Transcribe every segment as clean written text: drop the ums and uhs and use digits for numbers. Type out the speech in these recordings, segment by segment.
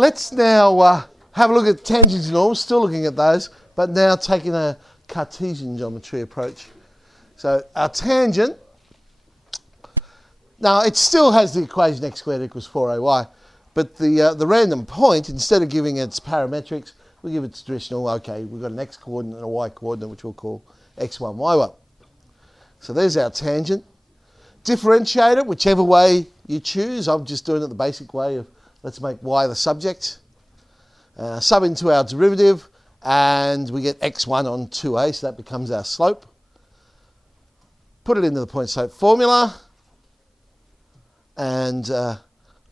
Let's now have a look at tangents and normals, still looking at those, but now taking a Cartesian geometry approach. So our tangent, now it still has the equation x squared equals 4ay, but the random point, instead of giving its parametrics, we give its traditional, okay, we've got an x coordinate and a y coordinate, which we'll call x1, y1. So there's our tangent. Differentiate it whichever way you choose. I'm just doing it the basic way of let's make y the subject. Sub into our derivative and we get x1 on 2a, so that becomes our slope. Put it into the point slope formula and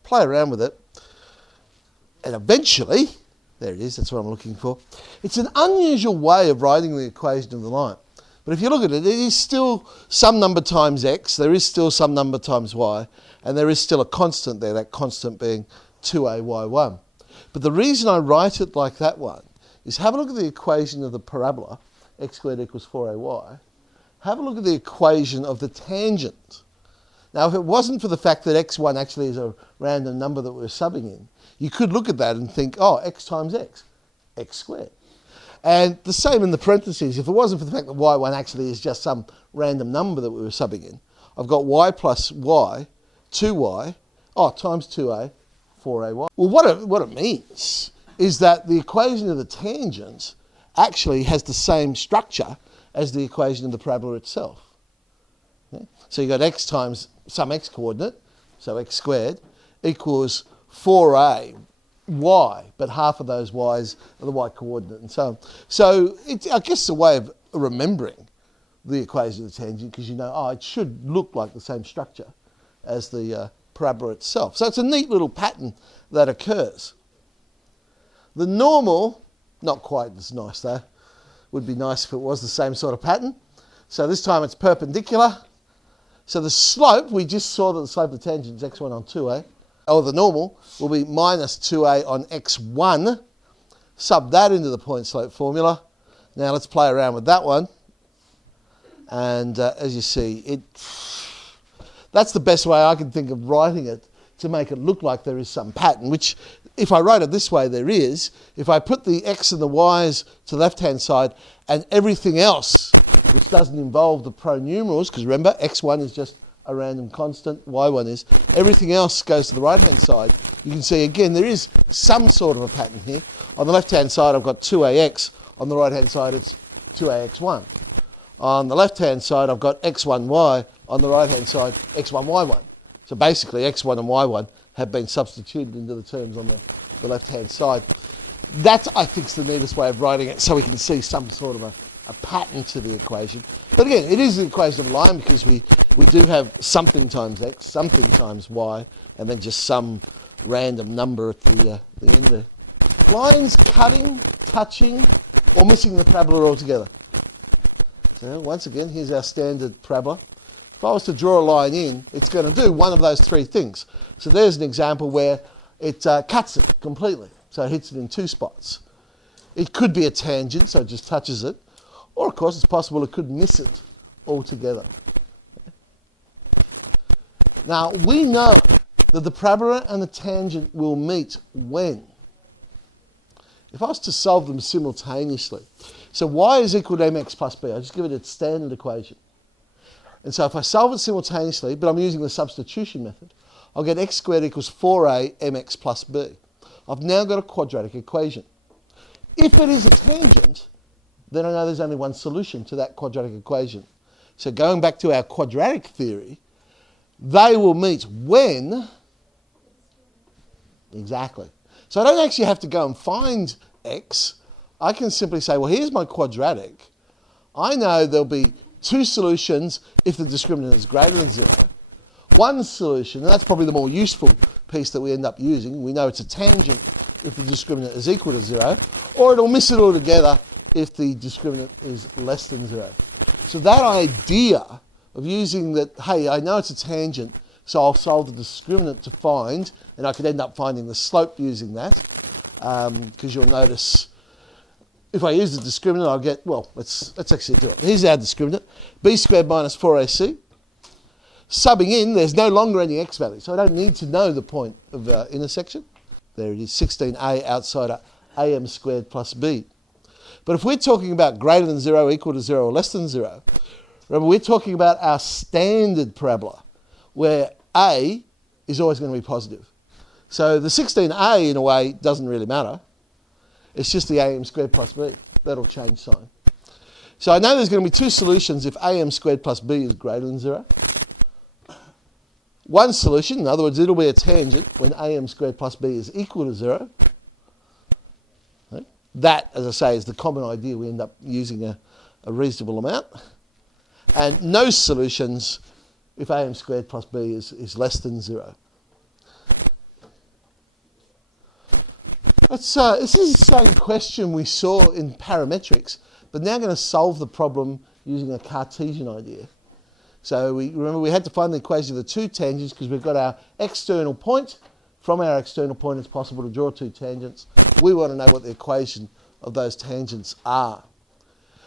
play around with it. And eventually, there it is, that's what I'm looking for. It's an unusual way of writing the equation of the line. But if you look at it, it is still some number times x, there is still some number times y, and there is still a constant there, that constant being 2ay1. But the reason I write it like that one is have a look at the equation of the parabola, x squared equals 4ay. Have a look at the equation of the tangent. Now, if it wasn't for the fact that x1 actually is a random number that we're subbing in, you could look at that and think, oh, x times x, x squared. And the same in the parentheses. If it wasn't for the fact that y1 actually is just some random number that we were subbing in, I've got y plus y, 2y, times 2a, 4ay. Well, what it means is that the equation of the tangent actually has the same structure as the equation of the parabola itself. Okay? So you've got x times some x coordinate, so x squared, equals 4a y, but half of those y's are the y coordinate and so on. So it's, I guess, a way of remembering the equation of the tangent because you know, it should look like the same structure as the parabola itself. So it's a neat little pattern that occurs. The normal, not quite as nice though, would be nice if it was the same sort of pattern. So this time it's perpendicular. So the slope, we just saw that the slope of the tangent is x1 on 2a. Or the normal will be minus 2a on x1. Sub that into the point slope formula. Now let's play around with that one. And as you see, that's the best way I can think of writing it to make it look like there is some pattern, which if I write it this way, there is. If I put the x and the y's to the left-hand side and everything else, which doesn't involve the pronumerals, because remember, x1 is just a random constant, y1 is, everything else goes to the right-hand side, you can see again there is some sort of a pattern here. On the left-hand side I've got 2ax, on the right-hand side it's 2ax1. On the left-hand side I've got x1y, on the right-hand side x1y1. So basically x1 and y1 have been substituted into the terms on the left-hand side. That, I think, is the neatest way of writing it, so we can see some sort of a pattern to the equation. But again, it is the equation of a line because we do have something times x, something times y, and then just some random number at the end there. Lines cutting, touching, or missing the parabola altogether. So once again, here's our standard parabola. If I was to draw a line in, it's going to do one of those three things. So there's an example where it cuts it completely. So it hits it in two spots. It could be a tangent, so it just touches it. Or, of course, it's possible it could miss it altogether. Now, we know that the parabola and the tangent will meet when? If I was to solve them simultaneously, so y is equal to mx plus b, I just give it its standard equation. And so if I solve it simultaneously, but I'm using the substitution method, I'll get x squared equals 4a mx plus b. I've now got a quadratic equation. If it is a tangent, then I know there's only one solution to that quadratic equation. So going back to our quadratic theory, they will meet when? Exactly. So I don't actually have to go and find x. I can simply say, well, here's my quadratic. I know there'll be two solutions if the discriminant is greater than 0. One solution, and that's probably the more useful piece that we end up using, we know it's a tangent if the discriminant is equal to 0, or it'll miss it altogether if the discriminant is less than 0. So that idea of using that, hey, I know it's a tangent, so I'll solve the discriminant to find, and I could end up finding the slope using that, because you'll notice if I use the discriminant, I'll get, well, let's actually do it. Here's our discriminant, b squared minus 4ac. Subbing in, there's no longer any x value, so I don't need to know the point of intersection. there it is, 16a outside of am squared plus b. But if we're talking about greater than 0, equal to 0, or less than 0, remember we're talking about our standard parabola, where a is always going to be positive. So the 16a, in a way, doesn't really matter. It's just the am squared plus b. That'll change sign. So I know there's going to be two solutions if am squared plus b is greater than 0. One solution, in other words, it'll be a tangent when am squared plus b is equal to 0. Okay. That, as I say, is the common idea. We end up using a reasonable amount. And no solutions if am squared plus b is less than 0. This is the same question we saw in parametrics, but now going to solve the problem using a Cartesian idea. So remember we had to find the equation of the two tangents because we've got our external point. From our external point it's possible to draw two tangents. We want to know what the equation of those tangents are.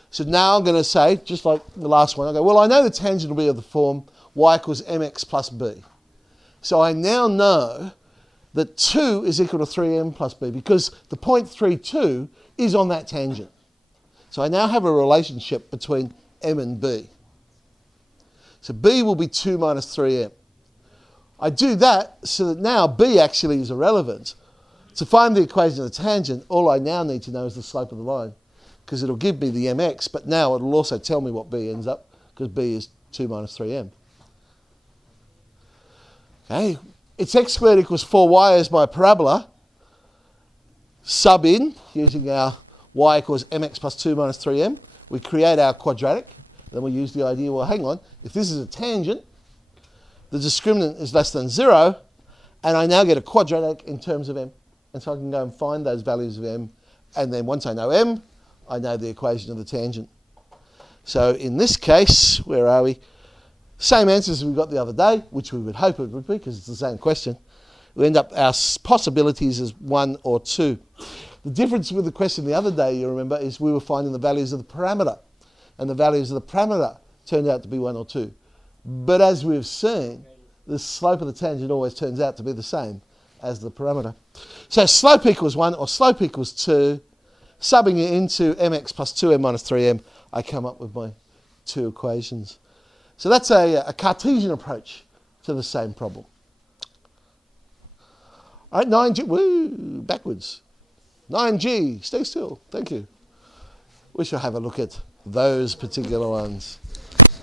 So now I'm going to say, just like the last one, I go, well, I know the tangent will be of the form y equals mx plus b. So I now know that 2 is equal to 3m plus b because the point 3, 2 is on that tangent. So I now have a relationship between m and b. So b will be 2 minus 3m. I do that so that now b actually is irrelevant. To find the equation of the tangent, all I now need to know is the slope of the line because it'll give me the mx, but now it'll also tell me what b ends up because b is 2 minus 3m. Okay, it's x squared equals 4y as my parabola. Sub in, using our y equals mx plus 2 minus 3m. We create our quadratic. Then we use the idea, well, hang on, if this is a tangent, the discriminant is less than 0, and I now get a quadratic in terms of m. And so I can go and find those values of m, and then once I know m, I know the equation of the tangent. So in this case, where are we? Same answers we got the other day, which we would hope it would be, because it's the same question. We end up, our possibilities is 1 or 2. The difference with the question the other day, you remember, is we were finding the values of the parameter. And the values of the parameter turned out to be 1 or 2. But as we've seen, the slope of the tangent always turns out to be the same as the parameter. So slope equals 1 or slope equals 2. Subbing it into mx plus 2m minus 3m, I come up with my two equations. So that's a Cartesian approach to the same problem. All right, 9G, woo, backwards. 9G, stay still, thank you. We shall have a look at those particular ones.